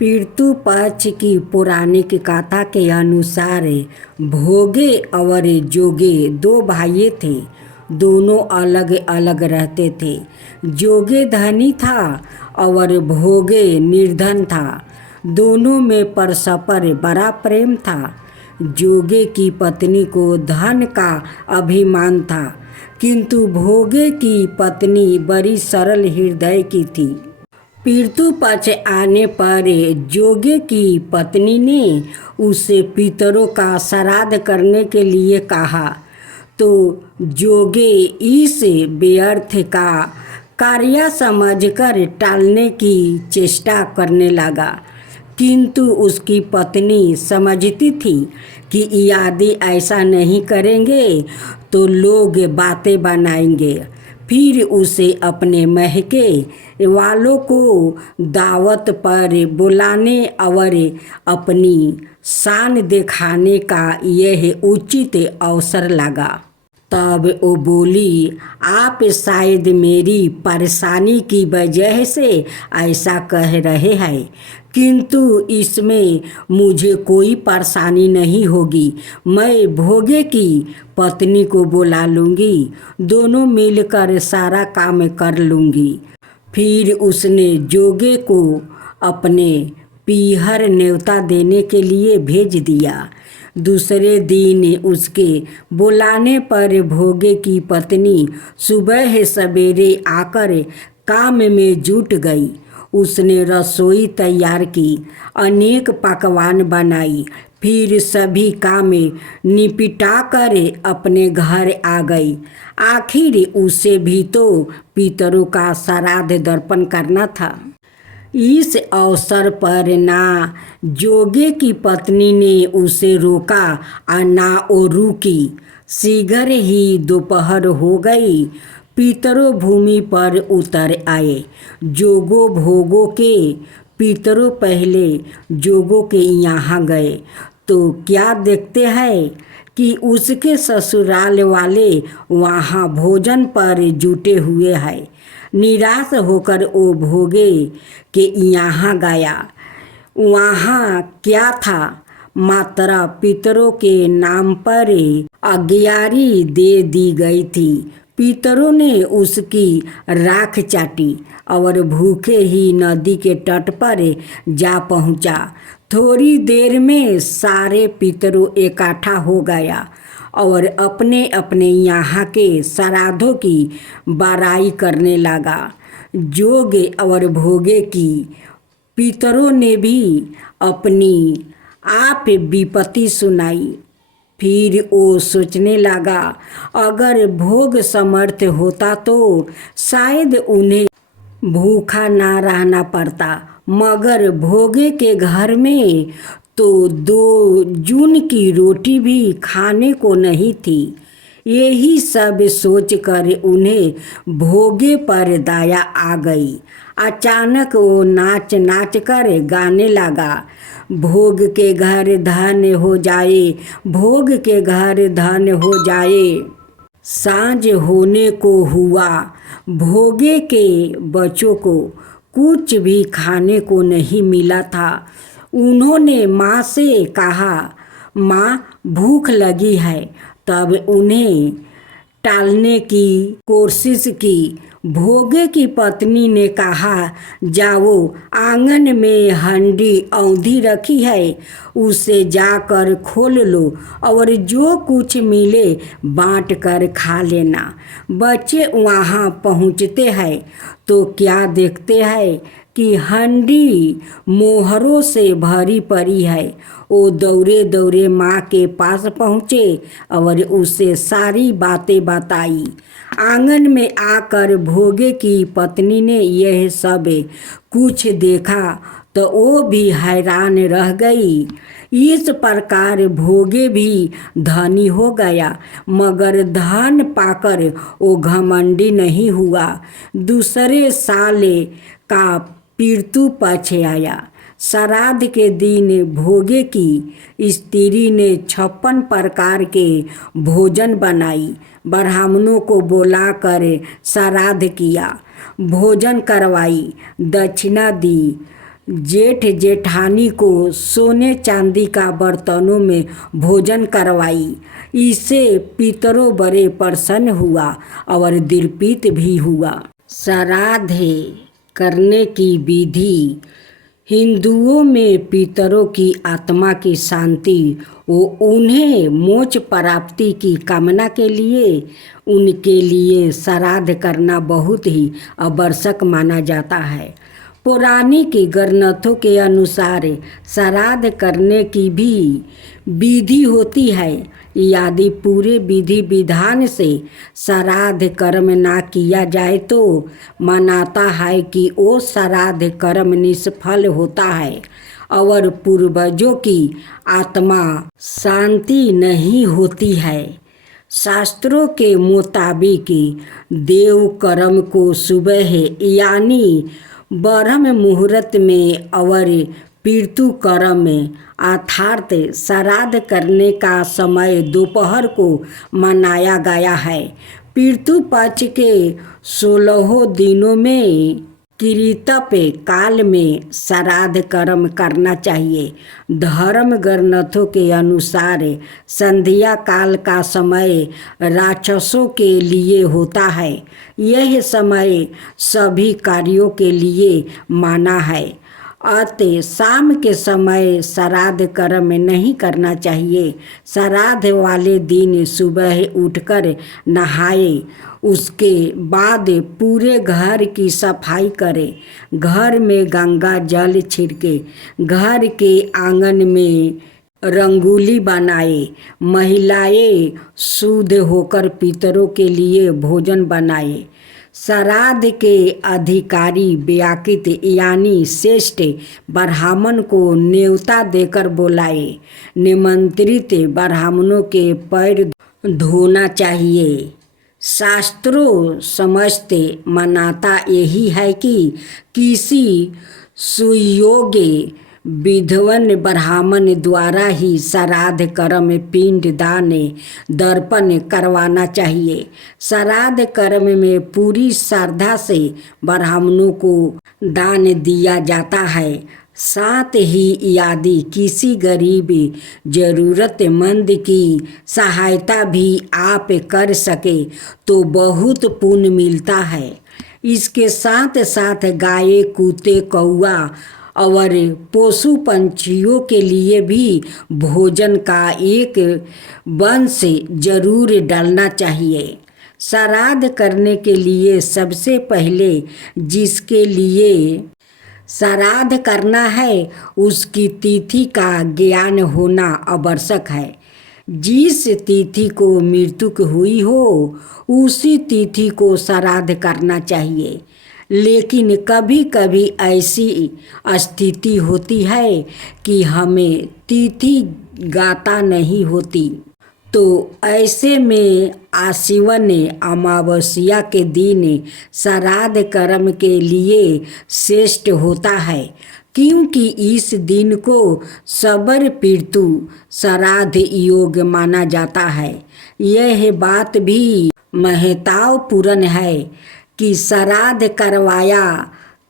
पितृ पक्ष की पौराणिक कथा के अनुसार भोगे और जोगे दो भाई थे। दोनों अलग अलग रहते थे। जोगे धनी था और भोगे निर्धन था। दोनों में परस्पर बड़ा प्रेम था। जोगे की पत्नी को धन का अभिमान था, किंतु भोगे की पत्नी बड़ी सरल हृदय की थी। पितृ पक्ष आने पर जोगे की पत्नी ने उसे पितरों का श्राद्ध करने के लिए कहा, तो जोगे इस व्यर्थ का कार्य समझकर टालने की चेष्टा करने लगा, किंतु उसकी पत्नी समझती थी कि यदि ऐसा नहीं करेंगे तो लोग बातें बनाएंगे, फिर उसे अपने महके वालों को दावत पर बुलाने और अपनी शान दिखाने का यह उचित अवसर लगा। तब वो बोली, आप शायद मेरी परेशानी की वजह से ऐसा कह रहे हैं, किंतु इसमें मुझे कोई परेशानी नहीं होगी। मैं भोगे की पत्नी को बुला लूँगी, दोनों मिलकर सारा काम कर लूँगी। फिर उसने जोगे को अपने पीहर न्योता देने के लिए भेज दिया। दूसरे दिन उसके बुलाने पर भोगे की पत्नी सुबह सवेरे आकर काम में जुट गई। उसने रसोई तैयार की, अनेक पकवान बनाई, फिर सभी काम निपटा कर अपने घर आ गई। आखिर उसे भी तो पितरों का श्राद्ध तर्पण करना था। इस अवसर पर ना जोगे की पत्नी ने उसे रोका और ना वो रुकी। शीघ्र ही दोपहर हो गई। पितरों भूमि पर उतर आए। जोगो भोगों के पितरों पहले जोगों के यहाँ गए तो क्या देखते हैं कि उसके ससुराल वाले वहाँ भोजन पर जुटे हुए हैं। निराश होकर वो भोगे के यहाँ गया। वहाँ क्या था, मात्र पितरों के नाम पर अग्यारी दे दी गई थी। पितरों ने उसकी राख चाटी और भूखे ही नदी के तट पर जा पहुँचा। थोड़ी देर में सारे पितरों इकट्ठा हो गया और अपने अपने यहाँ के श्राद्धों की बड़ाई करने लगा। जोगे और भोगे की पितरों ने भी अपनी आप विपत्ति सुनाई। फिर वो सोचने लगा, अगर भोग समर्थ होता तो शायद उन्हें भूखा ना रहना पड़ता, मगर भोगे के घर में तो 2 जून की रोटी भी खाने को नहीं थी। यही सब सोचकर उन्हें भोगे पर दया आ गई। अचानक वो नाच नाच कर गाने लगा, भोग के घर धन हो जाए, भोग के घर धन हो जाए। सांझ होने को हुआ। भोगे के बच्चों को कुछ भी खाने को नहीं मिला था। उन्होंने माँ से कहा, माँ भूख लगी है। तब उन्हें टालने की कोशिश की। भोगे की पत्नी ने कहा, जाओ, आंगन में हंडी औंधी रखी है, उसे जाकर खोल लो और जो कुछ मिले बांट कर खा लेना। बच्चे वहाँ पहुँचते हैं तो क्या देखते हैं कि हंडी मोहरों से भरी पड़ी है। वो दौड़े दौड़े माँ के पास पहुँचे और उसे सारी बातें बताई। आंगन में आकर भोगे की पत्नी ने यह सब कुछ देखा तो वो भी हैरान रह गई। इस प्रकार भोगे भी धनी हो गया, मगर धन पाकर वो घमंडी नहीं हुआ। दूसरे साल का पितृ पक्ष आया। श्राद्ध के दिन भोगे की स्त्री ने 56 प्रकार के भोजन बनाई। ब्राह्मणों को बुलाकर श्राद्ध किया, भोजन करवाई, दक्षिणा दी। जेठ जेठानी को सोने चांदी का बर्तनों में भोजन करवाई। इससे पितरों बड़े प्रसन्न हुआ और दिलप्रीत भी हुआ। श्राद्ध करने की विधि। हिंदुओं में पितरों की आत्मा की शांति वो उन्हें मोक्ष प्राप्ति की कामना के लिए उनके लिए श्राद्ध करना बहुत ही आवश्यक माना जाता है। पौराणिक ग्रंथों के अनुसार श्राद्ध करने की भी विधि होती है। यदि पूरे विधि विधान से श्राद्ध कर्म ना किया जाए तो मानता है कि वो श्राद्ध कर्म निष्फल होता है और पूर्वजों की आत्मा शांति नहीं होती है। शास्त्रों के मुताबिक देव कर्म को सुबह यानी ब्रह्म मुहूर्त में और पितृ कर्म अर्थात श्राद्ध करने का समय दोपहर को मनाया गया है। पितृ पक्ष के 16 दिनों में कृतप काल में श्राद्ध कर्म करना चाहिए। धर्म ग्रंथों के अनुसार संध्या काल का समय राक्षसों के लिए होता है। यह समय सभी कार्यों के लिए माना है। अतः शाम के समय श्राद्ध कर्म नहीं करना चाहिए। श्राद्ध वाले दिन सुबह उठकर नहाए, उसके बाद पूरे घर की सफाई करे, घर में गंगा जल छिड़के, घर के आंगन में रंगोली बनाए, महिलाएं शुद्ध होकर पितरों के लिए भोजन बनाए। श्राद्ध के अधिकारी व्याकृत यानी श्रेष्ठ ब्राह्मण को न्योता देकर बुलाए। निमंत्रित ब्राह्मणों के पैर धोना चाहिए। शास्त्रों समझते मान्यता यही है कि किसी सुयोग्य विद्वान ब्राह्मण द्वारा ही श्राद्ध कर्म पिंड दान दर्पण करवाना चाहिए। श्राद्ध कर्म में पूरी श्रद्धा से ब्राह्मणों को दान दिया जाता है। साथ ही यदि किसी गरीब जरूरतमंद की सहायता भी आप कर सके तो बहुत पुण्य मिलता है। इसके साथ साथ गाय, कुत्ते, कौआ और पशु पंछियों के लिए भी भोजन का एक वंश जरूर डालना चाहिए। श्राद्ध करने के लिए सबसे पहले जिसके लिए श्राद्ध करना है उसकी तिथि का ज्ञान होना आवश्यक है। जिस तिथि को मृत्यु हुई हो उसी तिथि को श्राद्ध करना चाहिए। लेकिन कभी कभी ऐसी स्थिति होती है कि हमें तिथि ज्ञाता नहीं होती, तो ऐसे में आश्विन अमावस्या के दिन श्राद्ध कर्म के लिए श्रेष्ठ होता है, क्योंकि इस दिन को सबर पितृ श्राद्ध योग माना जाता है। यह बात भी महत्वपूर्ण है कि श्राद्ध करवाया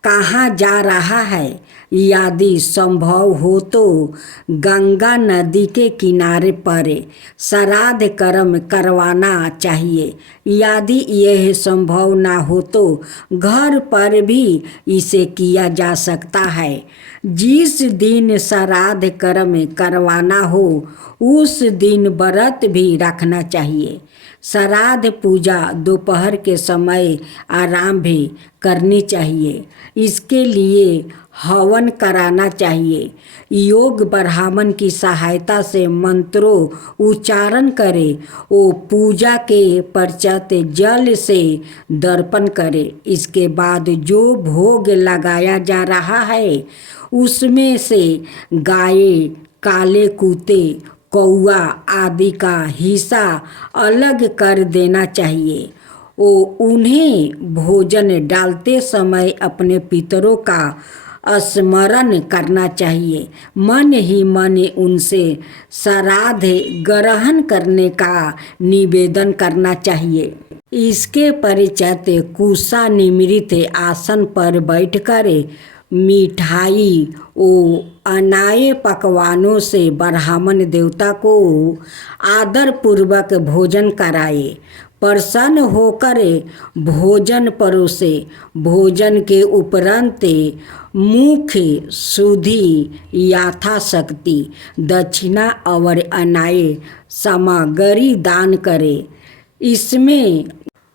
कहाँ जा रहा है। यदि संभव हो तो गंगा नदी के किनारे पर श्राद्ध कर्म करवाना चाहिए। यदि यह संभव ना हो तो घर पर भी इसे किया जा सकता है। जिस दिन श्राद्ध कर्म करवाना हो उस दिन व्रत भी रखना चाहिए। श्राद्ध पूजा दोपहर के समय आरंभ करनी चाहिए। इसके लिए हवन कराना चाहिए। योग ब्राह्मण की सहायता से मंत्रों उच्चारण करे। वो पूजा के पश्चात जल से दर्पण करे। इसके बाद जो भोग लगाया जा रहा है उसमें से गाय, काले कुत्ते, कौआ आदि का हिस्सा अलग कर देना चाहिए। वो उन्हें भोजन डालते समय अपने पितरों का स्मरण करना चाहिए। मन ही मन उनसे श्राद्ध ग्रहण करने का निवेदन करना चाहिए। इसके पश्चात कुशा निमृत आसन पर बैठकर मिठाई ओ अनाए पकवानों से ब्राह्मण देवता को आदर पूर्वक भोजन कराए। प्रसन्न होकर भोजन परोसे। भोजन के उपरांत मुख्य शुद्धि यथाशक्ति दक्षिणा और अनाय सामग्री दान करे। इसमें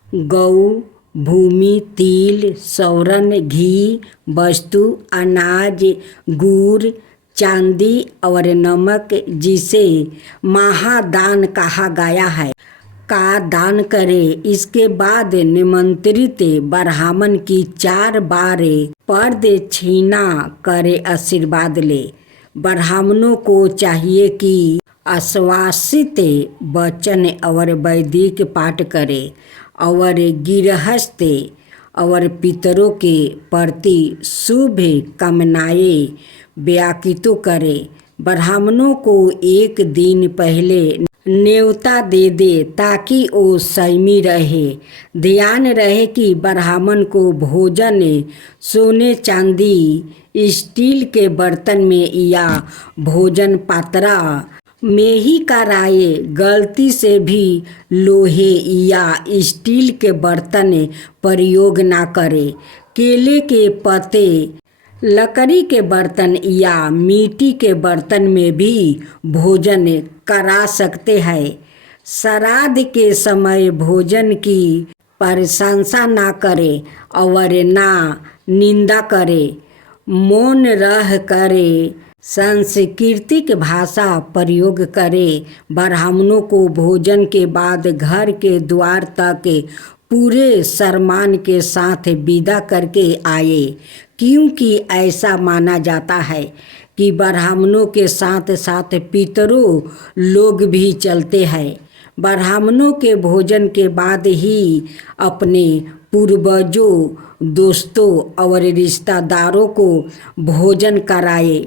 गौ, भूमि, तिल, सौरन, घी वस्तु, अनाज, गुड़, चांदी और नमक, जिसे महादान कहा गया है, का दान करे। इसके बाद निमंत्रित ब्राह्मण की 4 बार प्रदक्षिणा करे, आशीर्वाद ले। ब्राह्मणों को चाहिए कि आश्वासित वचन और वैदिक पाठ करे और गृहस्थ और पितरों के प्रति शुभ कामनाएं व्यक्त करे। ब्राह्मणों को एक दिन पहले न्योता दे दे ताकि वो संयमी रहे। ध्यान रहे कि ब्राह्मण को भोजन सोने चांदी, स्टील के बर्तन में या भोजन पात्रा में ही कराए। गलती से भी लोहे या स्टील के बर्तन प्रयोग ना करे। केले के पत्ते, लकड़ी के बर्तन या मिट्टी के बर्तन में भी भोजन करा सकते हैं। श्राद्ध के समय भोजन की प्रशंसा ना करे और ना निंदा करे। मौन रह करे सांस्कृतिक भाषा प्रयोग करे। ब्राह्मणों को भोजन के बाद घर के द्वार तक पूरे सम्मान के साथ विदा करके आए, क्योंकि ऐसा माना जाता है कि ब्राह्मणों के साथ साथ पितरों लोग भी चलते हैं। ब्राह्मणों के भोजन के बाद ही अपने पूर्वजों, दोस्तों और रिश्तेदारों को भोजन कराए।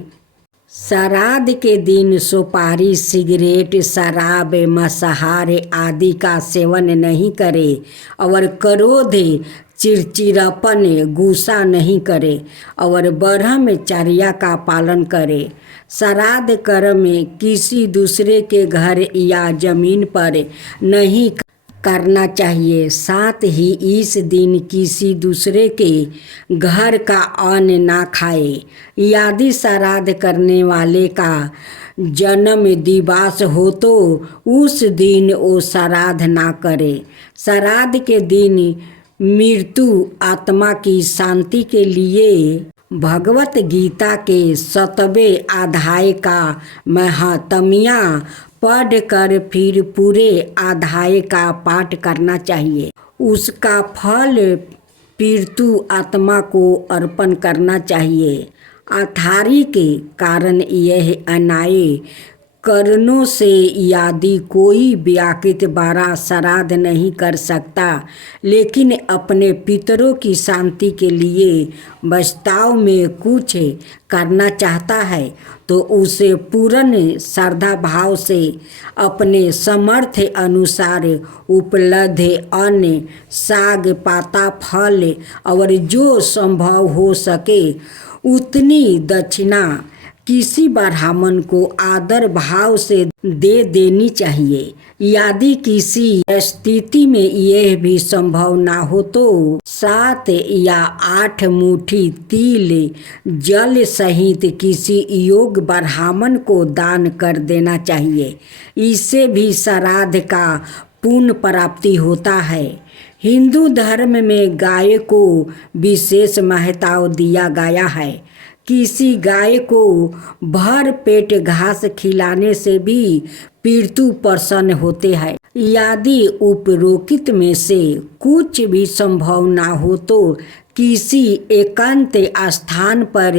श्राद्ध के दिन सुपारी, सिगरेट, शराब, मांसाहार आदि का सेवन नहीं करे और क्रोध, चिड़चिड़ापन, गुस्सा नहीं करे और ब्रह्मचर्य का पालन करे। श्राद्ध कर्म में किसी दूसरे के घर या जमीन पर नहीं करना चाहिए। साथ ही इस दिन किसी दूसरे के घर का अन्न ना खाए। यदि श्राद्ध करने वाले का जन्म दिवस हो तो उस दिन वो श्राद्ध ना करे। श्राद्ध के दिन मृत्यु आत्मा की शांति के लिए भगवत गीता के 7वें अध्याय का महात्म्य पढ़कर फिर पूरे अध्याय का पाठ करना चाहिए। उसका फल मृत्यु आत्मा को अर्पण करना चाहिए। अथारी के कारण यह अन्याय कारणों से यदि कोई व्यक्ति बड़ा श्राद्ध नहीं कर सकता, लेकिन अपने पितरों की शांति के लिए वास्तव में कुछ करना चाहता है, तो उसे पूर्ण श्रद्धा भाव से अपने सामर्थ्य अनुसार उपलब्ध अन्न, साग, पाता, फल और जो संभव हो सके उतनी दक्षिणा किसी ब्राह्मण को आदर भाव से दे देनी चाहिए। यदि किसी स्थिति में यह भी संभव ना हो तो 7 या 8 मुट्ठी तिल जल सहित किसी योग्य ब्राह्मण को दान कर देना चाहिए। इससे भी श्राद्ध का पुण्य प्राप्ति होता है। हिंदू धर्म में गाय को विशेष महत्व दिया गया है। किसी गाय को भर पेट घास खिलाने से भी पितृ प्रसन्न होते हैं। यदि उपरोक्त में से कुछ भी संभव ना हो तो किसी एकांत स्थान पर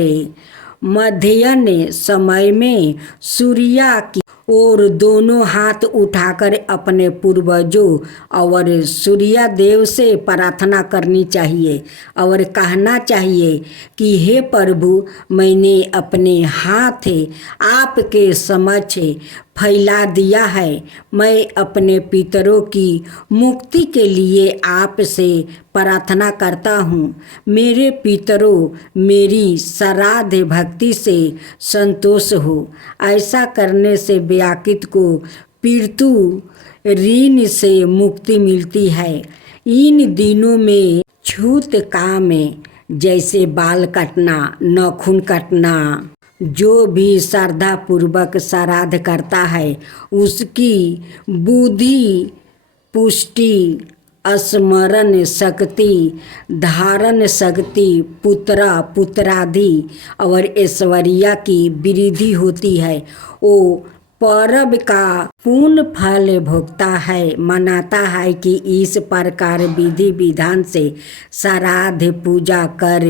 मध्याह्न समय में सूर्य की और दोनों हाथ उठाकर अपने पूर्वजों और सूर्य देव से प्रार्थना करनी चाहिए और कहना चाहिए कि हे प्रभु, मैंने अपने हाथ आपके समक्ष फैला दिया है। मैं अपने पितरों की मुक्ति के लिए आपसे प्रार्थना करता हूँ। मेरे पितरों, मेरी श्राद्ध भक्ति से संतोष हो। ऐसा करने से व्याकृत को पितृ ऋण से मुक्ति मिलती है। इन दिनों में छूत काम जैसे बाल कटना, नाखून कटना, जो भी श्रद्धा पूर्वक श्राद्ध करता है उसकी बुद्धि, पुष्टि, स्मरण शक्ति, धारण शक्ति, पुत्रादि और ऐश्वर्या की वृद्धि होती है। वो पर्व का पूर्ण फल भोगता है। मनाता है कि इस प्रकार विधि विधान से श्राद्ध पूजा कर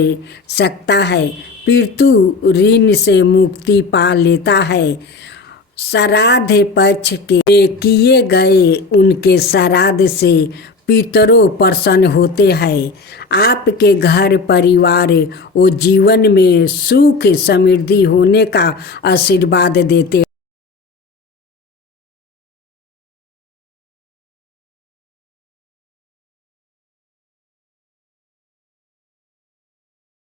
सकता है, पितृ ऋण से मुक्ति पा लेता है। श्राद्ध पक्ष के किए गए उनके श्राद्ध से पितरों प्रसन्न होते हैं। आपके घर परिवार और जीवन में सुख समृद्धि होने का आशीर्वाद देते